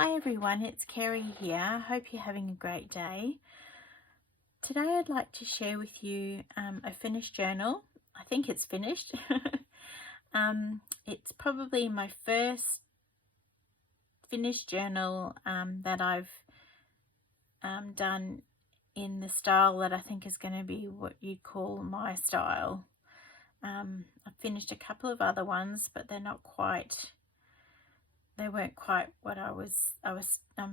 Hi everyone, it's Kerry here. Hope you're having a great day. Today I'd like to share with you a finished journal. I think it's finished. It's probably my first finished journal that I've done in the style that I think is going to be what you'd call my style. I've finished a couple of other ones, but they're not quite. They weren't quite what I was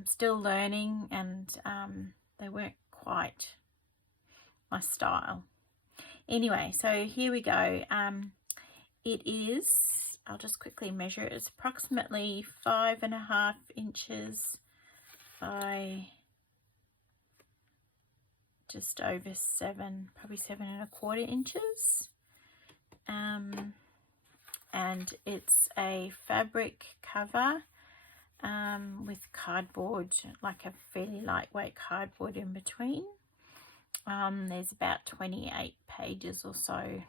still learning, and they weren't quite my style. Anyway, so here we go. It is, I'll just quickly measure it. It's approximately 5.5 inches by just over 7, probably 7.25 inches. And it's a fabric cover with cardboard, like a fairly lightweight cardboard in between. There's about 28 pages or so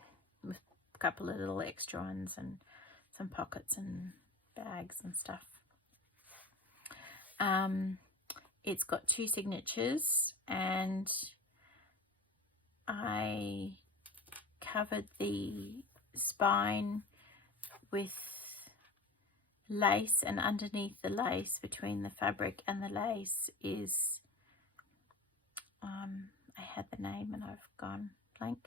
with a couple of little extra ones and some pockets and bags and stuff. It's got 2 signatures, and I covered the spine with lace, and underneath the lace, between the fabric and the lace, is I had the name and I've gone blank.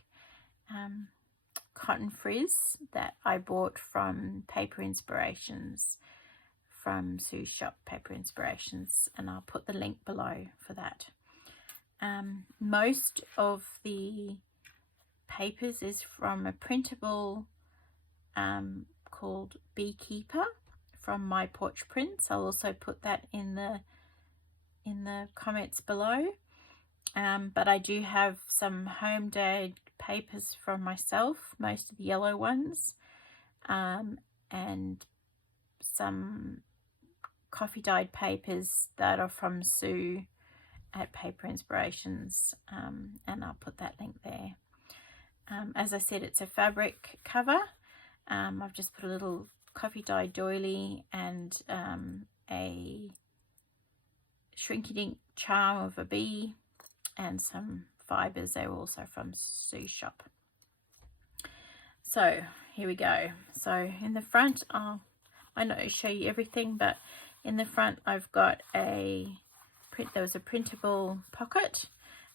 Cotton frizz that I bought from Paper Inspirations, from Sue's shop, Paper Inspirations, and I'll put the link below for that. Most of the papers is from a printable called Beekeeper from My Porch Prints. I'll also put that in the comments below. But I do have some home dyed papers from myself, most of the yellow ones, and some coffee dyed papers that are from Sue at Paper Inspirations, and I'll put that link there. As I said, it's a fabric cover. I've just put a little coffee dyed doily and a shrinky dink charm of a bee and some fibres. They were also from Sue's shop. So here we go. So in the front, I not show you everything, but in the front I've got there was a printable pocket,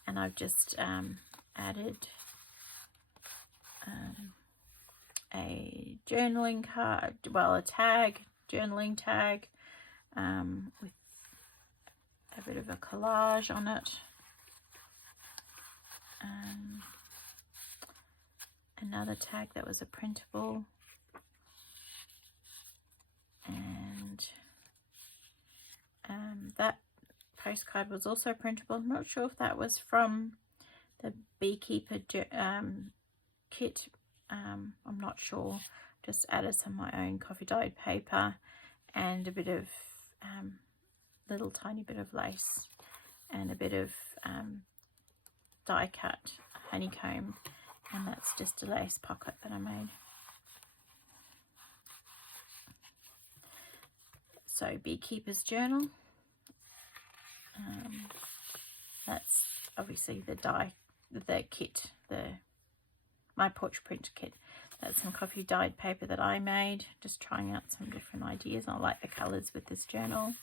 and I've just added a journaling card, well, a tag, journaling tag, with a bit of a collage on it. Another tag that was a printable, and that postcard was also printable. I'm not sure if that was from the Beekeeper kit. I'm not sure. Just added some of my own coffee dyed paper and a bit of little tiny bit of lace and a bit of die cut honeycomb, and that's just a lace pocket that I made. So Beekeeper's journal. That's obviously the kit, the My Porch Print kit. That's some coffee dyed paper that I made, just trying out some different ideas. I like the colours with this journal.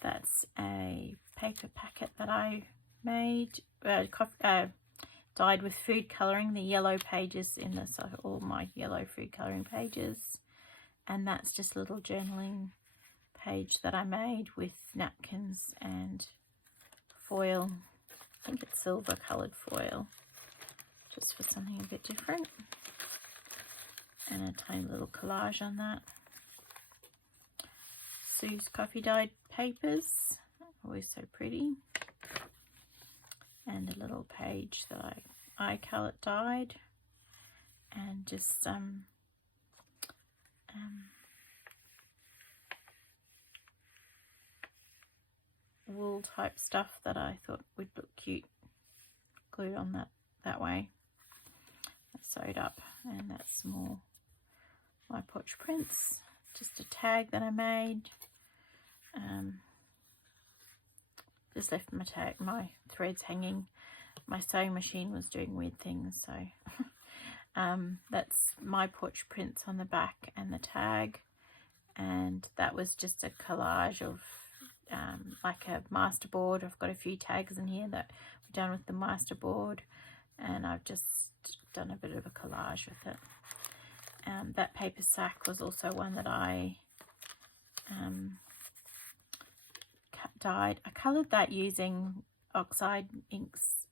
That's a paper packet that I made, dyed with food colouring, the yellow pages in this, all my yellow food colouring pages. And that's just a little journaling page that I made with napkins and foil. I think it's silver coloured foil, just for something a bit different. And a tiny little collage on that. Sue's coffee dyed papers, always so pretty. And a little page that I colour dyed, and just some wool type stuff that I thought would look cute glued on that way. I sewed up, and that's more My Porch Prints. just a tag that I made. Just left my threads hanging. My sewing machine was doing weird things, so that's My Porch Prints on the back and the tag. And that was just a collage of like a masterboard. I've got a few tags in here that were done with the masterboard, and I've just done a bit of a collage with it. That paper sack was also one that I dyed. I coloured that using oxide inks,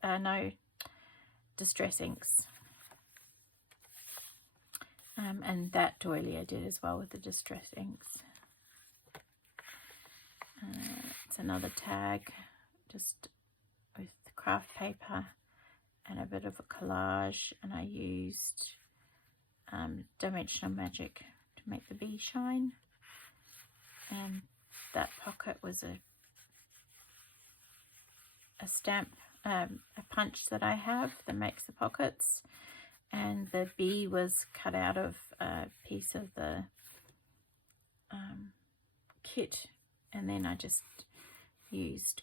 distress inks. And that doily I did as well with the distress inks. It's another tag, just with craft paper and a bit of a collage, and I used Dimensional Magic to make the bee shine. And that pocket was a stamp, a punch that I have that makes the pockets, and the bee was cut out of a piece of the kit, and then I just used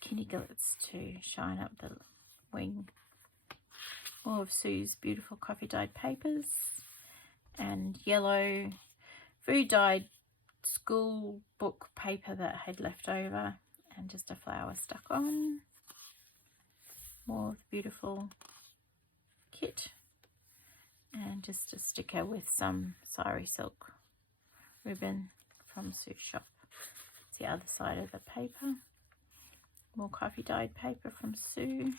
kitty glitz to shine up the wing. All of Sue's beautiful coffee dyed papers, and yellow food dyed school book paper that I had left over, and just a flower stuck on. More beautiful kit, and just a sticker with some sari silk ribbon from Sue's shop. It's the other side of the paper. More coffee dyed paper from Sue.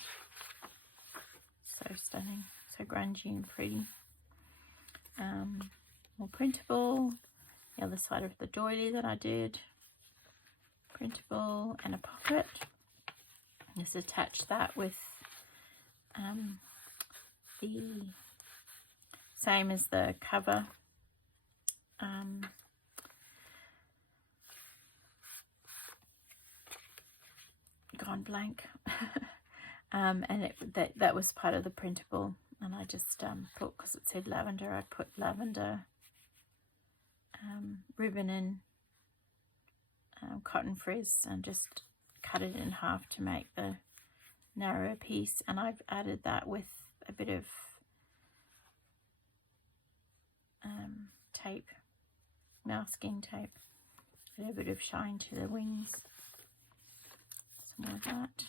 So stunning, so grungy and pretty. More printable. The other side of the doily that I did. Printable, and a pocket. Just attach that with the same as the cover. Gone blank. And that was part of the printable, and I just put, because it said lavender, I put lavender ribbon and cotton frizz, and just cut it in half to make the narrower piece. And I've added that with a bit of tape, masking tape, a bit of shine to the wings. Some more of that.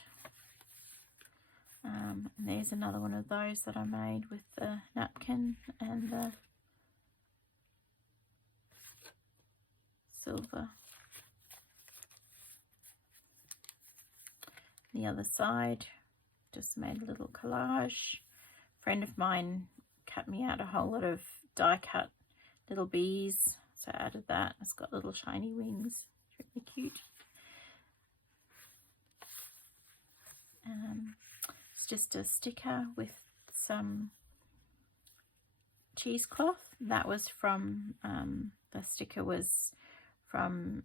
And there's another one of those that I made with the napkin and the silver. The other side, just made a little collage. A friend of mine cut me out a whole lot of die cut little bees, so I added that. It's got little shiny wings, it's really cute. It's just a sticker with some cheesecloth. That was from the sticker was from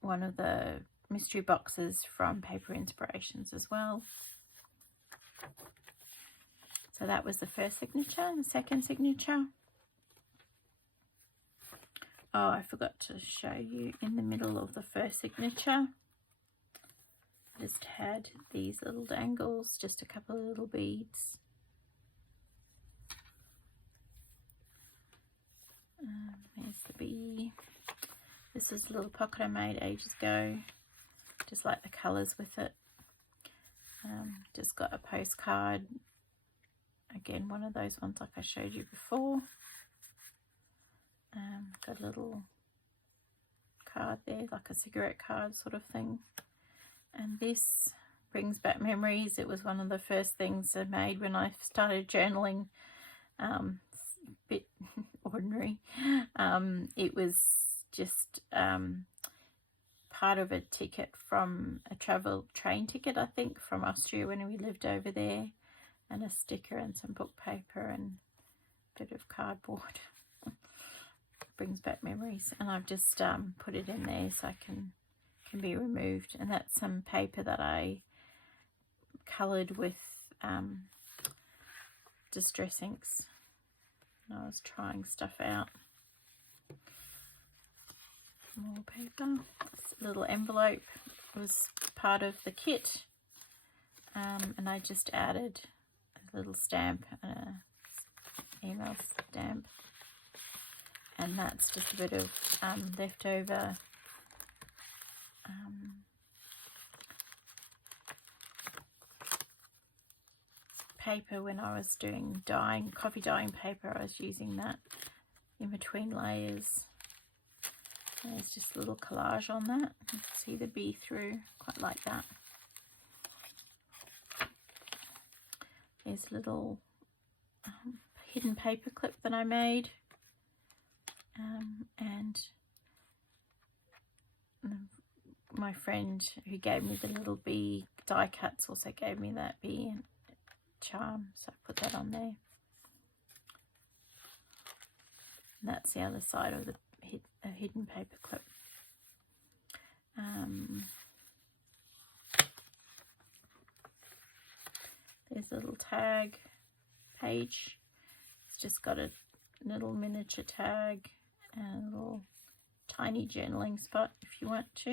one of the mystery boxes from Paper Inspirations as well. So that was the first signature. The second signature, oh, I forgot to show you, in the middle of the first signature, just had these little dangles, just a couple of little beads. There's the bee. This is a little pocket I made ages ago. Just like the colours with it. Just got a postcard. Again, one of those ones like I showed you before. Got a little card there, like a cigarette card sort of thing. And this brings back memories. It was one of the first things I made when I started journaling. A bit ordinary. It was just part of a ticket from a train ticket, I think, from Austria when we lived over there, and a sticker and some book paper and a bit of cardboard. Brings back memories, and I've just put it in there so I can be removed. And that's some paper that I coloured with distress inks. And I was trying stuff out. More paper. This little envelope was part of the kit, and I just added a little stamp, email stamp, and that's just a bit of leftover paper. When I was doing coffee dyeing paper, I was using that in between layers. There's just a little collage on that. You can see the bee through, quite like that. There's a little hidden paper clip that I made, and my friend who gave me the little bee die cuts also gave me that bee charm, so I put that on there. And that's the other side of the hidden paper clip. There's a little tag page. It's just got a little miniature tag and a little tiny journaling spot if you want to.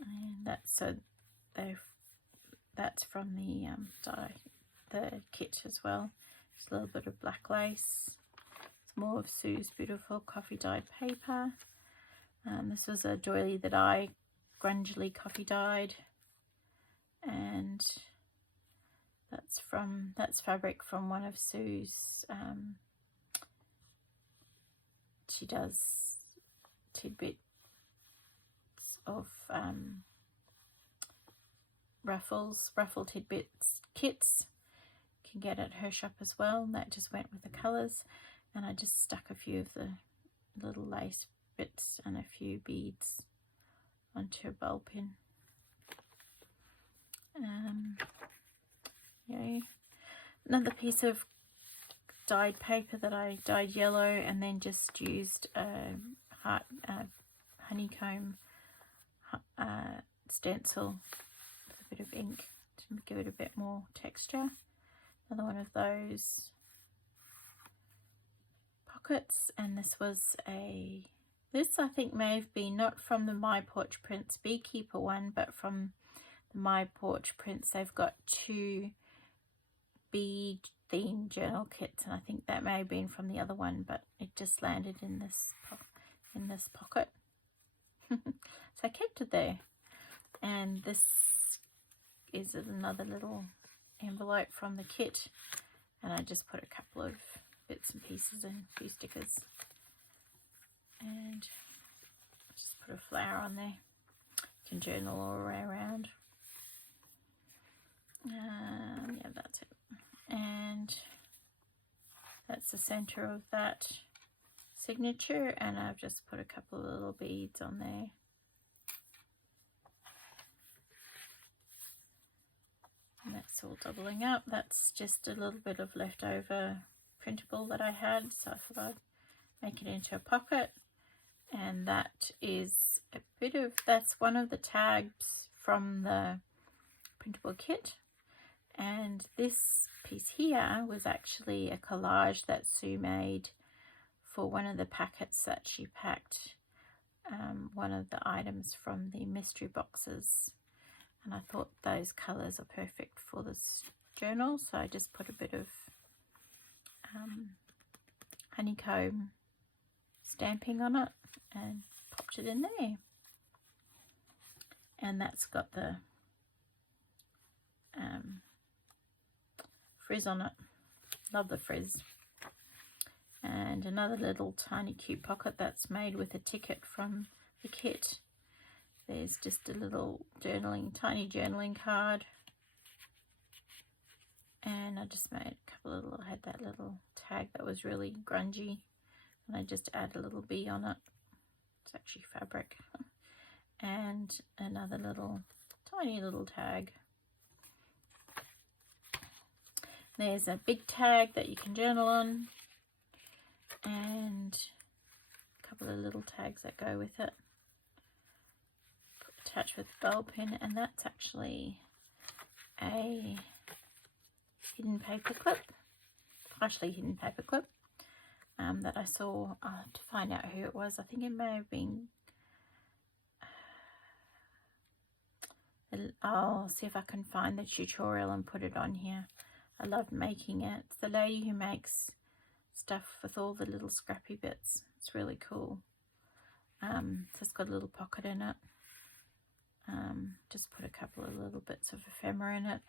And that's that's from the kit as well. Just a little bit of black lace. More of Sue's beautiful coffee dyed paper. This was a doily that I grungily coffee dyed, and that's fabric from one of Sue's. She does tidbits of ruffle tidbits kits. You can get at her shop as well, and that just went with the colours. And I just stuck a few of the little lace bits and a few beads onto a ball pin. Yeah. Another piece of dyed paper that I dyed yellow and then just used a honeycomb stencil with a bit of ink to give it a bit more texture. Another one of those pockets, and this I think may have been not from the My Porch Prints Beekeeper one, but from the My Porch Prints. They've got 2 bee themed journal kits, and I think that may have been from the other one, but it just landed in this pocket. So I kept it there. And this is another little envelope from the kit, and I just put a couple of bits and pieces and a few stickers, and just put a flower on there. You can journal all the way around. Yeah, that's it. And that's the center of that signature, and I've just put a couple of little beads on there. And that's all doubling up. That's just a little bit of leftover printable that I had, so I thought I'd make it into a pocket. And that is that's one of the tags from the printable kit. And this piece here was actually a collage that Sue made for one of the packets that she packed, one of the items from the mystery boxes. And I thought those colours are perfect for this journal, so I just put a bit of honeycomb stamping on it and popped it in there. And that's got the frizz on it. Love the frizz. And another little tiny cute pocket that's made with a ticket from the kit. There's just a little tiny journaling card. And I just made a couple of I had that little tag that was really grungy, and I just add a little bee on it. It's actually fabric. And another tiny little tag. There's a big tag that you can journal on, and a couple of little tags that go with it. Attached with a ball pin, and that's actually a hidden paper clip, partially hidden paper clip. that I saw. I'll have to find out who it was. I think it may have been, I'll see if I can find the tutorial and put it on here. I love making it. It's the lady who makes stuff with all the little scrappy bits. It's really cool. So it's got a little pocket in it. Just put a couple of little bits of ephemera in it,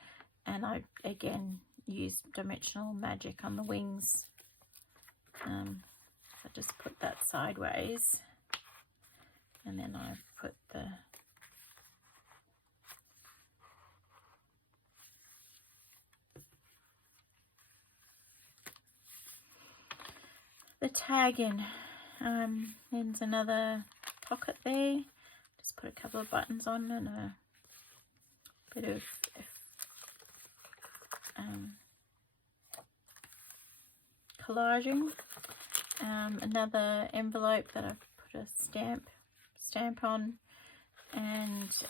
and I again used dimensional magic on the wings. I just put that sideways, and then I put the tag in. There's another pocket there. Just put a couple of buttons on and a bit of collaging. Another envelope that I've put a stamp on, and it's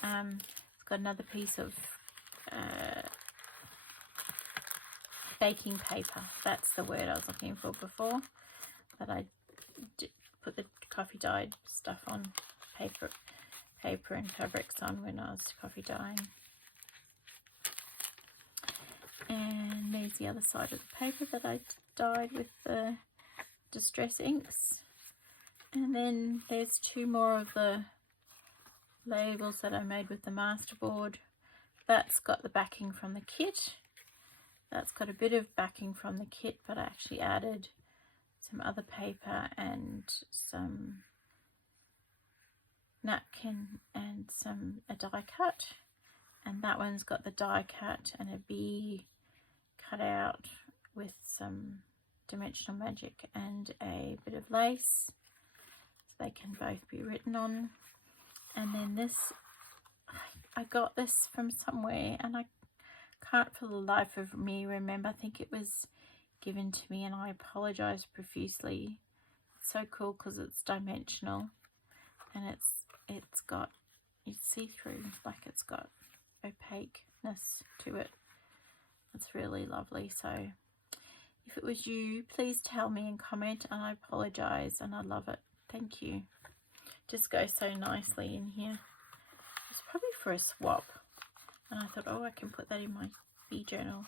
got another piece of baking paper. That's the word I was looking for before, but I did put the coffee dyed stuff on, paper and fabrics on when I was coffee dyeing. And there's the other side of the paper that I dyed with the distress inks. And then there's two more of the labels that I made with the masterboard. That's got the backing from the kit. That's got a bit of backing from the kit, but I actually added some other paper and some napkin and a die cut. And that one's got the die cut and a bee cut out with some dimensional magic and a bit of lace, so they can both be written on. And then this, I got this from somewhere and I can't for the life of me remember. I think it was given to me, and I apologize profusely. It's so cool because it's dimensional, and it's got, you see through, like it's got opaqueness to it. It's really lovely. So if it was you, please tell me and comment, and I apologize, and I love it. Thank you. Just goes so nicely in here. It's probably for a swap, and I thought, oh, I can put that in my bee journal.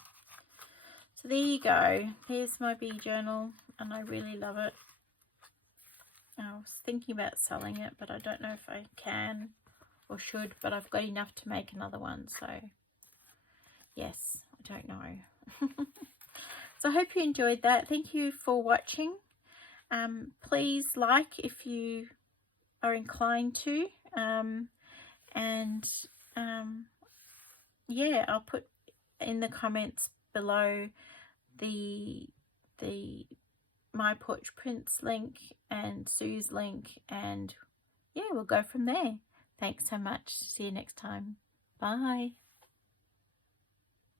So there you go. Here's my bee journal, and I really love it. I was thinking about selling it, but I don't know if I can or should, but I've got enough to make another one, so yes, I don't know. So I hope you enjoyed that. Thank you for watching. Please like if you are inclined to, yeah, I'll put in the comments below the My Porch Prints link and Sue's link, and yeah, we'll go from there. Thanks so much. See you next time. Bye.